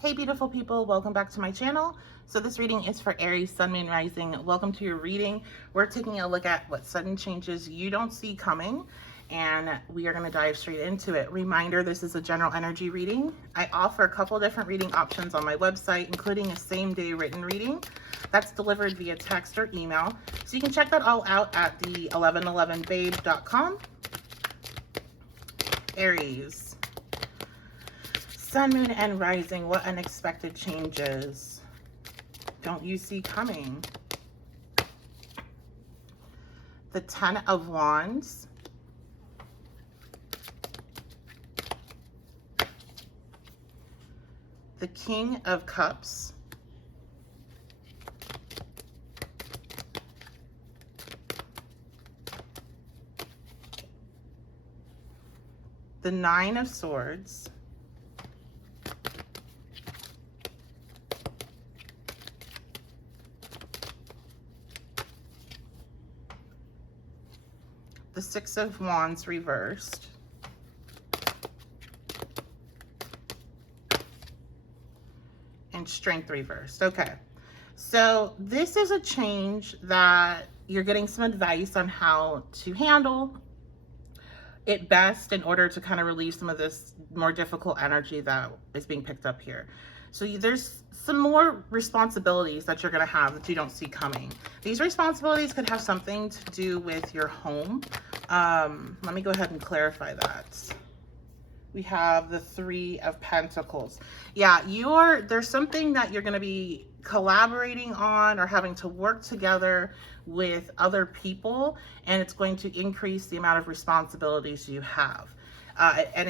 Hey beautiful people, welcome back to my channel. So this reading is for Aries Sun, Moon, Rising. Welcome to your reading. We're taking a look at what sudden changes you don't see coming, and we are going to dive straight into it. Reminder, this is a general energy reading. I offer a couple different reading options on my website, including a same-day written reading that's delivered via text or email. So you can check that all out at the 1111babe.com. Aries. Sun, Moon, and Rising, what unexpected changes don't you see coming? The Ten of Wands. The King of Cups. The Nine of Swords. The Six of Wands reversed. And Strength reversed. Okay. So this is a change that you're getting some advice on how to handle it best in order to kind of relieve some of this more difficult energy that is being picked up here. So there's some more responsibilities that you're going to have that you don't see coming. These responsibilities could have something to do with your home. Let me go ahead and clarify that. We have the Three of Pentacles. Yeah, there's something that you're going to be collaborating on or having to work together with other people, and it's going to increase the amount of responsibilities you have. And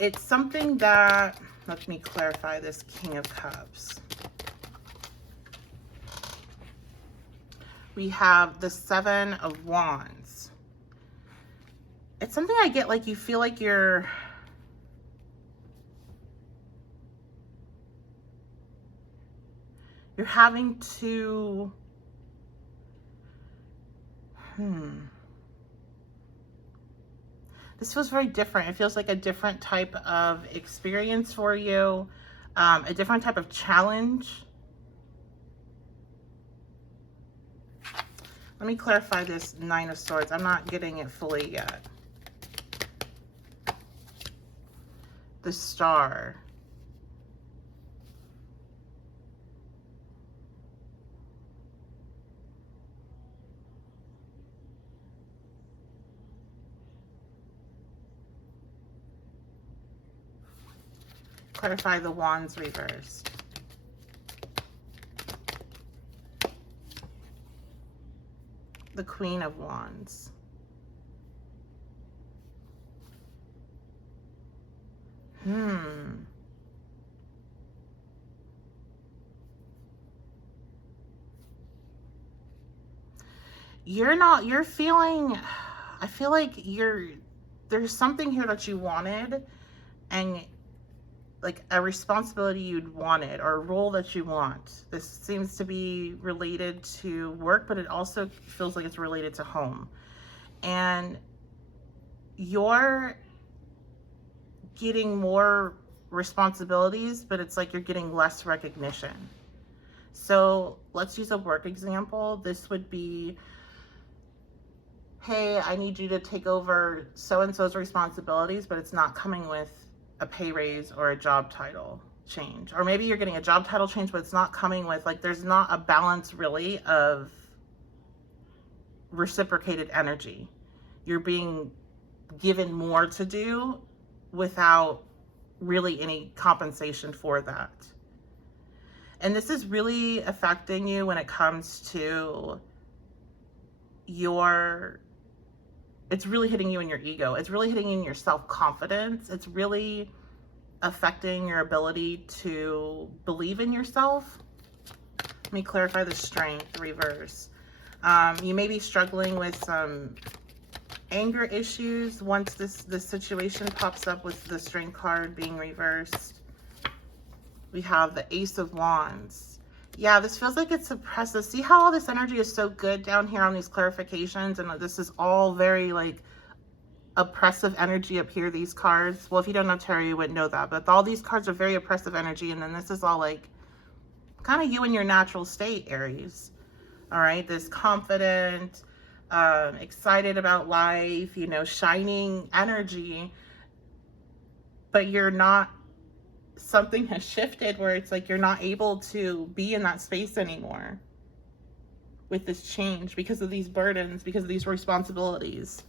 it's something that, let me clarify this King of Cups. We have the Seven of Wands. It's something I get, like you feel like you're having to, this feels very different. It feels like a different type of experience for you, a different type of challenge. Let me clarify this Nine of Swords. I'm not getting it fully yet. The Star. Clarify the Wands reversed. The Queen of Wands. You're feeling, I feel like there's something here that you wanted, and like a responsibility you'd wanted or a role that you want. This seems to be related to work, but it also feels like it's related to home. And you're getting more responsibilities, but it's like you're getting less recognition. So let's use a work example. This would be, hey, I need you to take over so-and-so's responsibilities, but it's not coming with a pay raise or a job title change. Or maybe you're getting a job title change, but it's not coming with, like, there's not a balance really of reciprocated energy. You're being given more to do without really any compensation for that. And this is really affecting you when it comes to it's really hitting you in your ego. It's really hitting you in your self-confidence. It's really affecting your ability to believe in yourself. Let me clarify the Strength reverse. You may be struggling with some anger issues once this situation pops up with the Strength card being reversed. We have the Ace of Wands. Yeah, this feels like it's suppressed. See how all this energy is so good down here on these clarifications, and this is all very like oppressive energy up here, these cards. Well, if you don't know tarot, you wouldn't know that, but all these cards are very oppressive energy, and then this is all like kind of you in your natural state, Aries. All right, this confident, excited about life, you know, shining energy, but you're not, something has shifted where it's like you're not able to be in that space anymore with this change because of these burdens, because of these responsibilities.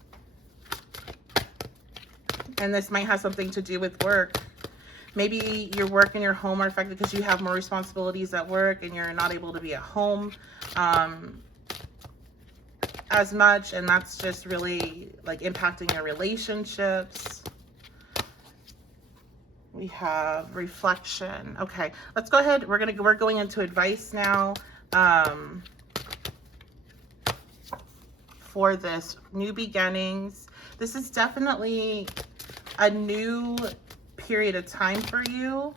And this might have something to do with work. Maybe your work and your home are affected because you have more responsibilities at work and you're not able to be at home as much, and that's just really like impacting your relationships. We have reflection. Okay, let's go ahead. We're going into advice now for this new beginnings. This is definitely a new period of time for you.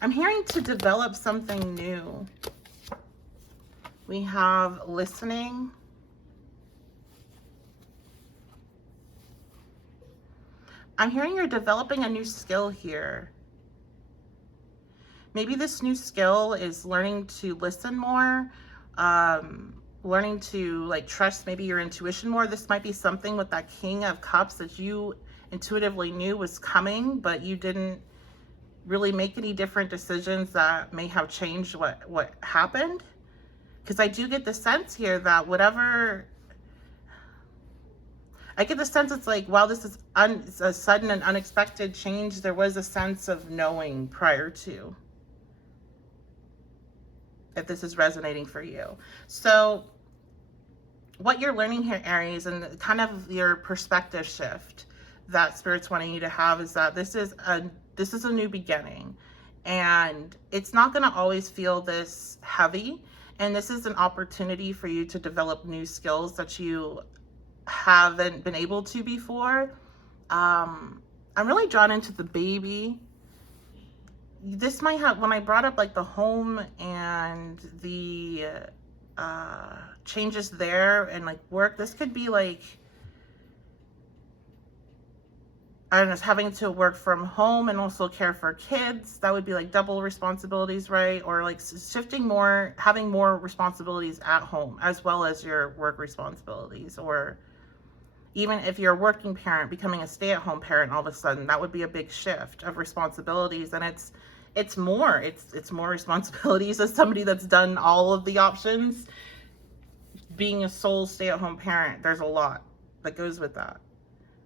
I'm hearing to develop something new. We have listening. I'm hearing you're developing a new skill here. Maybe this new skill is learning to listen more, learning to like trust maybe your intuition more. This might be something with that King of Cups that you intuitively knew was coming, but you didn't really make any different decisions that may have changed what happened. Because I do get the sense here that whatever, I get the sense it's like, while this is a sudden and unexpected change, there was a sense of knowing prior to, if this is resonating for you. So what you're learning here, Aries, and kind of your perspective shift that Spirit's wanting you to have is that this is a new beginning, and it's not going to always feel this heavy, and this is an opportunity for you to develop new skills that you haven't been able to before. I'm really drawn into the baby. This might have, when I brought up like the home and the changes there and like work, this could be like, I don't know, having to work from home and also care for kids. That would be like double responsibilities, right? Or like shifting more, having more responsibilities at home as well as your work responsibilities. Or even if you're a working parent, becoming a stay-at-home parent all of a sudden, that would be a big shift of responsibilities. And it's more responsibilities as somebody that's done all of the options. Being a sole stay-at-home parent, there's a lot that goes with that.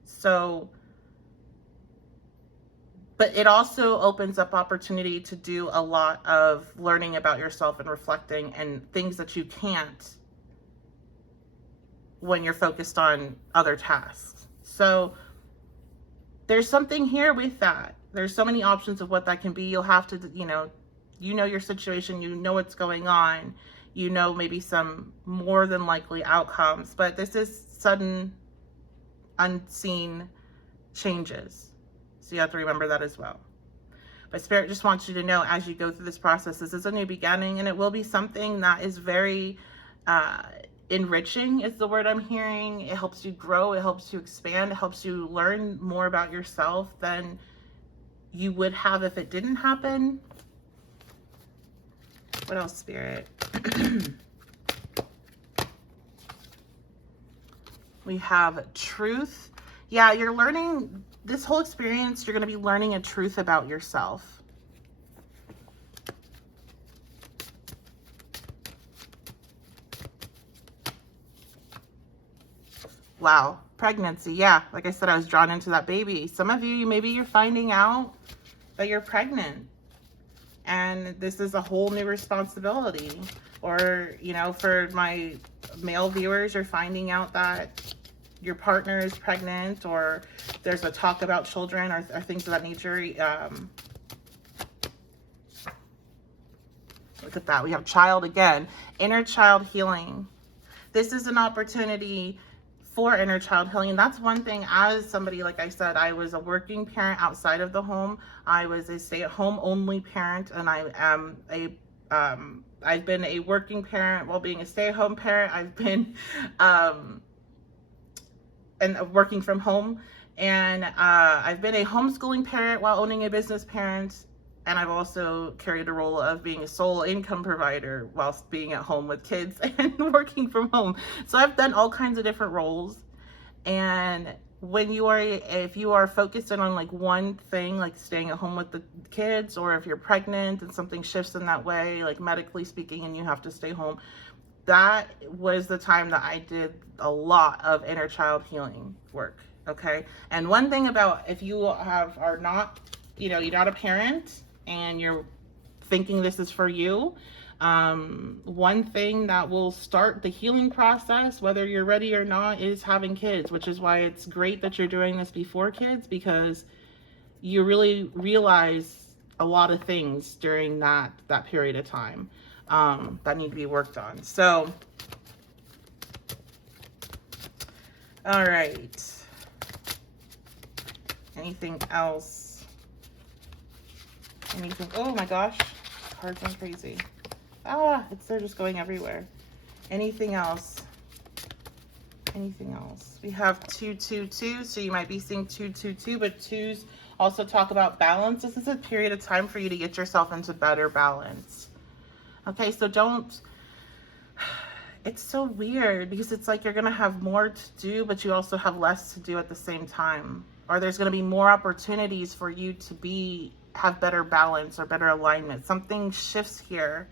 So, but it also opens up opportunity to do a lot of learning about yourself and reflecting and things that you can't when you're focused on other tasks. So there's something here with that. There's so many options of what that can be. You'll have to, you know your situation, you know what's going on, you know maybe some more than likely outcomes, but this is sudden, unseen changes. So you have to remember that as well. But Spirit just wants you to know, as you go through this process, this is a new beginning, and it will be something that is very enriching is the word I'm hearing. It helps you grow, it helps you expand, it helps you learn more about yourself than you would have if it didn't happen. What else, Spirit? We have truth. Yeah, you're learning this whole experience. You're going to be learning a truth about yourself. Wow. Pregnancy. Yeah. Like I said, I was drawn into that baby. Some of you, maybe you're finding out that you're pregnant, and this is a whole new responsibility. Or, for my male viewers, you're finding out that your partner is pregnant, or there's a talk about children or things of that nature. Look at that. We have child again. Inner child healing. This is an opportunity for inner child healing. That's one thing. As somebody, like I said, I was a working parent outside of the home. I was a stay-at-home only parent, and I am I've been a working parent while being a stay-at-home parent. I've been and working from home, And I've been a homeschooling parent while owning a business parent. And I've also carried a role of being a sole income provider whilst being at home with kids and working from home. So I've done all kinds of different roles. And if you are focused in on like one thing, like staying at home with the kids, or if you're pregnant and something shifts in that way, like medically speaking, and you have to stay home, that was the time that I did a lot of inner child healing work. Okay. And one thing about, if you are not, you're not a parent and you're thinking this is for you, one thing that will start the healing process, whether you're ready or not, is having kids, which is why it's great that you're doing this before kids, because you really realize a lot of things during that period of time that need to be worked on. So, all right. Anything else? Anything? Oh my gosh, cards went crazy. They're just going everywhere. Anything else? Anything else? We have 222, so you might be seeing 222, but twos also talk about balance. This is a period of time for you to get yourself into better balance. Okay, so it's so weird because it's like you're going to have more to do, but you also have less to do at the same time. Or there's going to be more opportunities for you to have better balance or better alignment. Something shifts here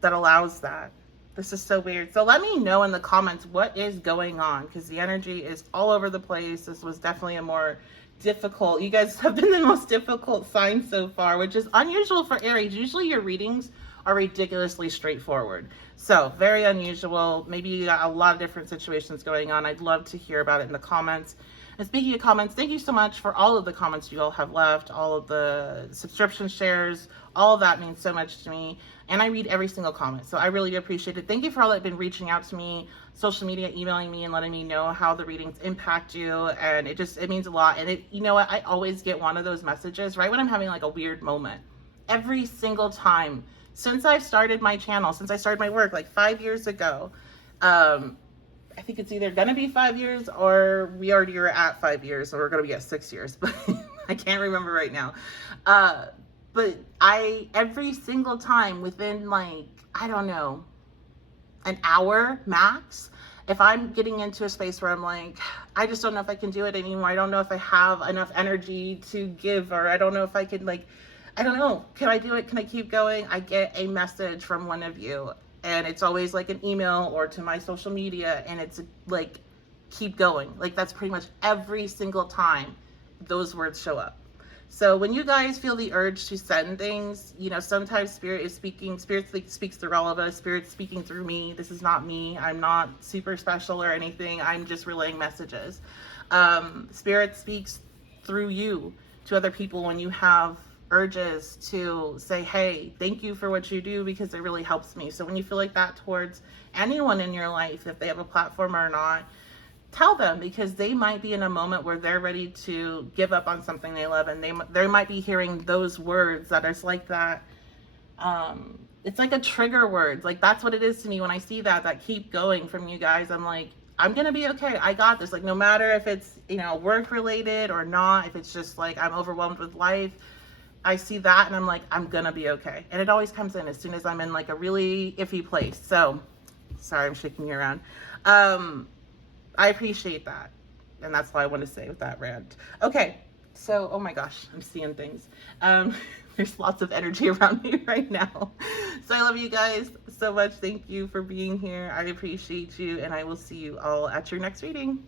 that allows that. This is so weird. So let me know in the comments what is going on, because the energy is all over the place. This was definitely a more difficult, you guys have been the most difficult sign so far, which is unusual for Aries. Usually your readings are ridiculously straightforward. So very unusual. Maybe you got a lot of different situations going on. I'd love to hear about it in the comments. And speaking of comments, thank you so much for all of the comments you all have left, all of the subscription shares. All of that means so much to me. And I read every single comment, so I really appreciate it. Thank you for all that have been reaching out to me, social media, emailing me, and letting me know how the readings impact you. And it means a lot. And you know what? I always get one of those messages right when I'm having like a weird moment. Every single time. Since I've started my channel, since I started my work like 5 years ago, I think it's either going to be 5 years or we already are at 5 years, or we're going to be at 6 years, but I can't remember right now. But every single time within like, I don't know, an hour max, if I'm getting into a space where I'm like, I just don't know if I can do it anymore. I don't know if I have enough energy to give, or I don't know if I can I don't know. Can I do it? Can I keep going? I get a message from one of you, and it's always like an email or to my social media, and it's like, keep going. Like that's pretty much every single time those words show up. So when you guys feel the urge to send things, sometimes Spirit speaks through all of us. Spirit's speaking through me. This is not me. I'm not super special or anything. I'm just relaying messages. Spirit speaks through you to other people when you have urges to say, hey, thank you for what you do because it really helps me. So when you feel like that towards anyone in your life, if they have a platform or not, tell them, because they might be in a moment where they're ready to give up on something they love, and they might be hearing those words that is like that. It's like a trigger word. Like that's what it is to me when I see that keep going from you guys. I'm like, I'm gonna be okay. I got this. Like no matter if it's work related or not, if it's just like I'm overwhelmed with life, I see that and I'm like, I'm gonna be okay. And it always comes in as soon as I'm in like a really iffy place. So sorry, I'm shaking you around. I appreciate that. And that's all I want to say with that rant. Okay. So, oh my gosh, I'm seeing things. There's lots of energy around me right now. So I love you guys so much. Thank you for being here. I appreciate you. And I will see you all at your next reading.